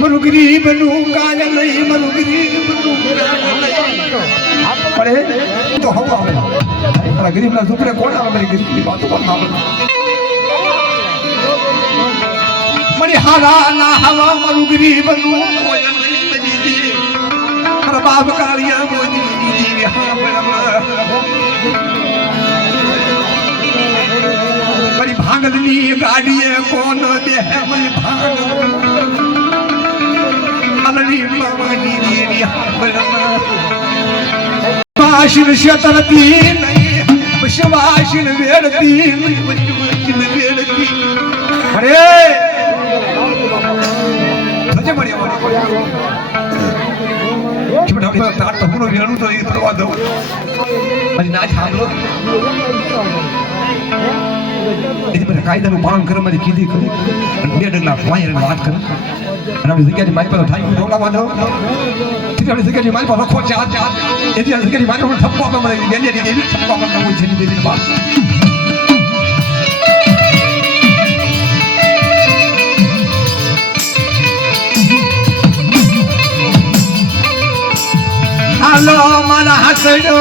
મારું ગરીબનું કાલ લઈ મારું કાલ લઈ અરે તો હવા આવે મારા ગરીબના છોકરે કોણ આવે મારી ગરીબની વાતો કોણ આવે મારી હારા ના હવા મારું દે મારા બાપ કાળિયા મોદી દીદી હા મારી ભાંગલની ગાડીએ કોણ દે? મારી ભાંગલ માલની મામાની દેવી વાશિન શતરતી નહીં વિશ્વાશિન વેડતી વિશ્વાશિન વેડતી. અરે! મજે મળી મળી કે બેટા તાર તપનો વેણું તો એ પ્રવા દઉં પછી ના સાંભળો એથી બધા કાયદાનું પાલન કરવા કીધી કરી અને બે ડગલા વાંયર વાત કરે અને આપણી જગ્યાની મારી પાસે થાય ઢોકા બાંધો તેથી જગ્યાની મારી પાસે રખો ચાર ચાર એથી જગ્યાની મારી પાસે ઠપકો આપવા મળે ગેલી એવી ઠપકો આપવા હાલો મારા હાસડો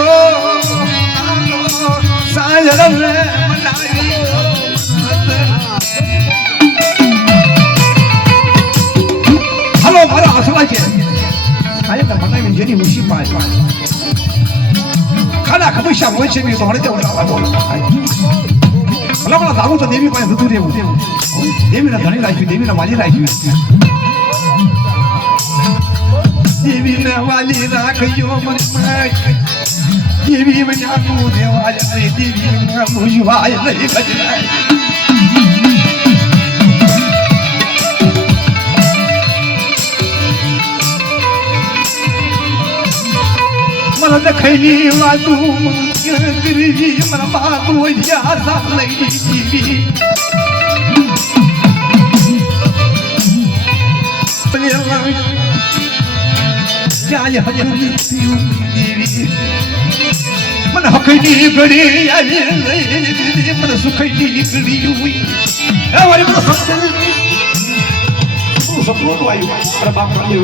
સાંજળ રે હાલો મારા આસલા છે. કાયમ બનાવી જેની મુશી પાય ખાડા ખબૈશા હોય છે મેં તો હળે ઉડાવા બોલો. ભલા ભલા દાવું તો દેવી પાસે જતું રહેવું. દેવીને ધણી રાખ્યું, દેવીને માલી રાખ્યું. દેવીને વાલી રાખ્યો મને દેવી મજાનું દેવાય દેવી મજાનું જીવાય નહીં ગજરાય. મને દખેલી વાતું ગીરી મને હોય સાથ લઈ જીવી જાય હજુ દેવી મને હકની ઘડી આવી મને સુખની ઘડી હોય એ મારી મને સપનું સપનું આવ્યું?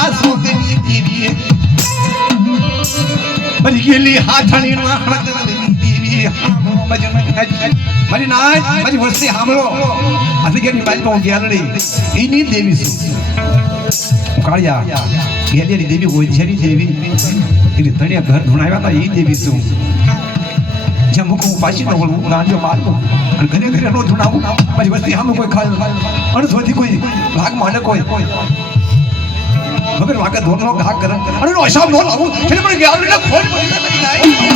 બસ ગેલી మరి ના మరి వస్తే హామలో అందుకే నీ ગ્યાલડી એની દેવી છું કાળિયા ગેલેરી દેવી છે દેવી. એટલે તળિયા ઘર ધૂણાવ્યા હતા, એ દેવી શું? જ્યાં મૂકવું પાછી ન વળવું નાનજો મારવું અને ઘરે ઘરે નો ધૂણાવું. પછી વસ્તી આમાં કોઈ ખાય. અણસોથી કોઈ ભાગમાં ન કોઈ વગર વાગે ધોરનો ઘા કરે. અને નો હિસાબ નો લાવું. એટલે મને ગેલેરી ખોટ પડી જાય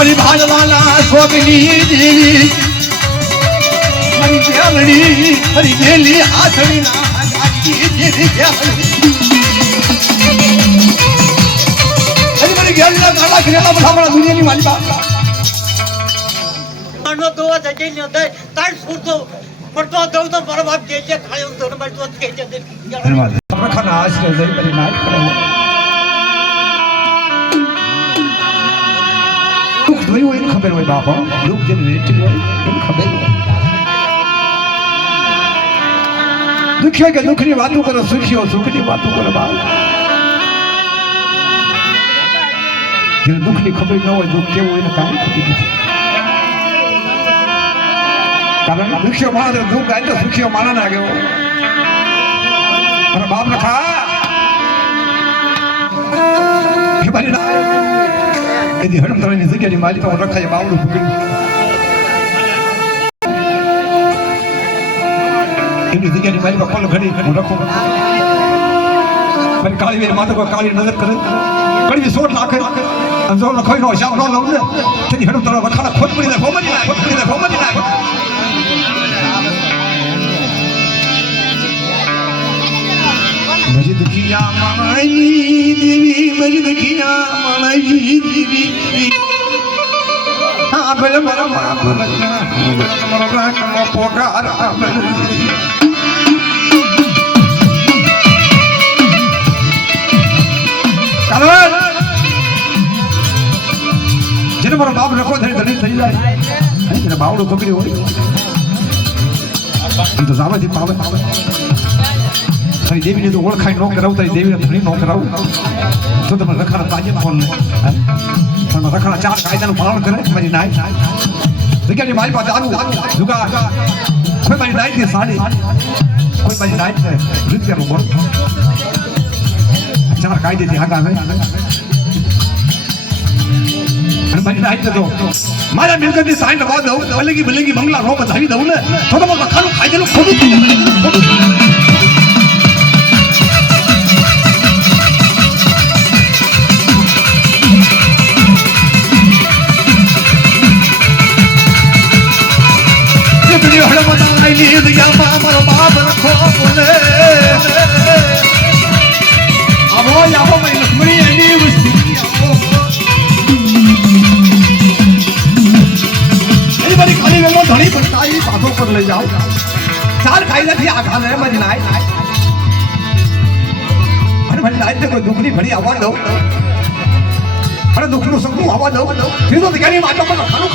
મારી ભાજવાલા સ્વગની દેવી મારી ગેલડી મારી ગેલી હાથડી ના દેવી ગેલડી હજી મારી ગેલડીના ગાળા ખરેલા બધા મારા દુનિયાની મારી બાપ આનો દોવા જઈ લ્યો દે તાર સુરતો પડતો દઉં તો મારો બાપ જે જે ખાયો તો મારી તો કે જે ધન્યવાદ. આશ્રય જઈ જોયું હોય ખબર હોય બાપા દુઃખ જેને વેચ્યું હોય એને ખબર હોય દુખ્યો કે દુઃખની વાતો કરો સુખ્યો સુખની વાતો કરો બાપ જેને દુઃખની ખબર ન હોય દુઃખ કેવું એને કાંઈ ખબર નથી કારણ દુખ્યો માણસ દુઃખ આય તો સુખ્યો માણસ ના ગયો અને બાપ લખા ના એથી હડમતરાની જગ્યાની માલિક રખાય બાવડું પકડ્યું એમની જગ્યાની માલિક પલ ઘડી હું રખું મારી કાળી વેર કોઈ કાળી નજર કરે કડવી સોટ નાખે અને જો લખોઈ નો શાવ નો લઉં ને તેની હડમ તરફ વખાણા ખોટ પડી જાય ભોમરી નાખ ખોટ પડી જાય ભોમરી નાખ જેને મારો બાપ રખો થઈ ધણી થઈ જાય જેને બાવડું પકડ્યું હોય તો સામેથી પાવે પાવે તારી દેવીને તો ઓળખાય ન કરાવું તારી દેવીને ધણી ન કરાવું તો તમે રખાણા તાજે ફોન પણ રખાણા ચાર કાયદાનું પાલન કરે મારી નાય જગ્યાની મારી પાસે આવું જુગા કોઈ મારી નાયથી સાડી કોઈ મારી નાય છે નૃત્યનું બોલ ચાર કાયદેથી આગા આવે મારી નાય તો મારા મિલકતની સાઈન લવા દઉં અલગી ભલેગી બંગલા નો બધાવી દઉં ને તો તમે ખાઈ દેલું ખોટું થઈ. ખોટું દયામાં મારો બાપ રખો બોલે. આવો આવો મારી લક્ષ્મણી એની વસ્તી આવો બધી ખાલી વેલો ધણી પડતા એ પાછો પર લઈ જાઓ ચાલ ખાઈ નથી આ ખાને મારી નાય અને મારી નાય કોઈ દુઃખની ઘડી આવવા દઉં અને દુઃખનું સગું આવવા દઉં ફીરો તો ક્યાંની પર ખાનું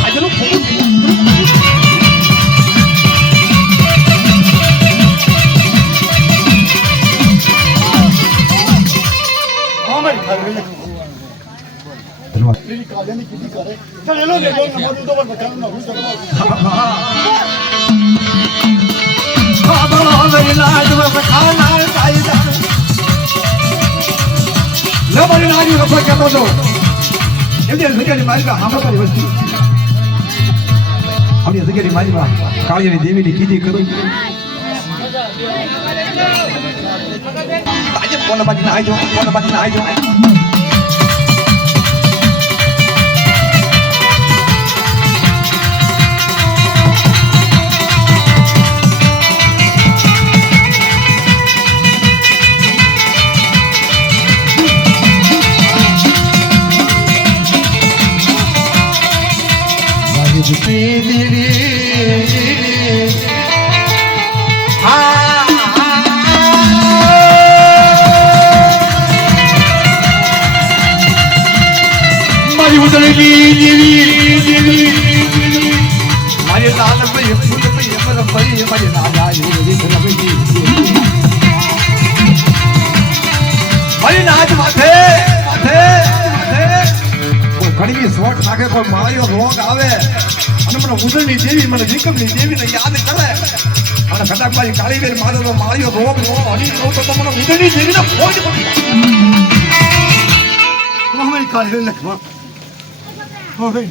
મારી નાની રખો કહેતો હતો એમની જગ્યાની માલિકા હામો કરી વસ્તુ આપણી જગ્યાની માલિકા કાળીની દેવીની કીધી કરું આજે ફોન બાજી ના આવજો ફોન બાજી ના કોઈ કડવી સોટ નાખે કોઈ માળીઓ રોગ આવે. અને મને ઉદળની દેવી મને નિકમની દેવીને યાદ કરે. અને મારી કાળીબેન તો માળીઓ રોગ નો હરી નો તો તમને ઉદળની દેવીને ફોજ પડી. અમારી લખવા હવે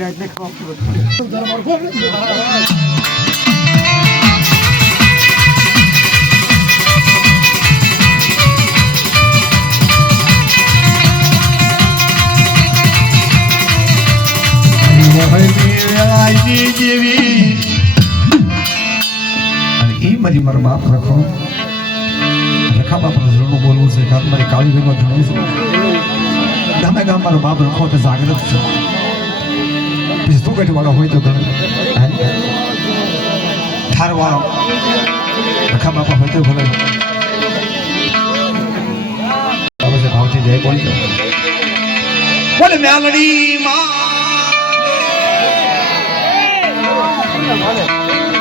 અને એ મારી મારો બાપ રખો. રખા બાપનું ઝરણું બોલવું છે કારણ મારી કાળી બેમાં જણવું છે. ગામે ગામ મારો બાપ રખો તો જાગૃત છે. તું વાળો હોય તો ગણ. ઠાર વાળો રખા બાપા હોય તો ભલે ભાવથી જય બોલજો. બોલે મેલડી ને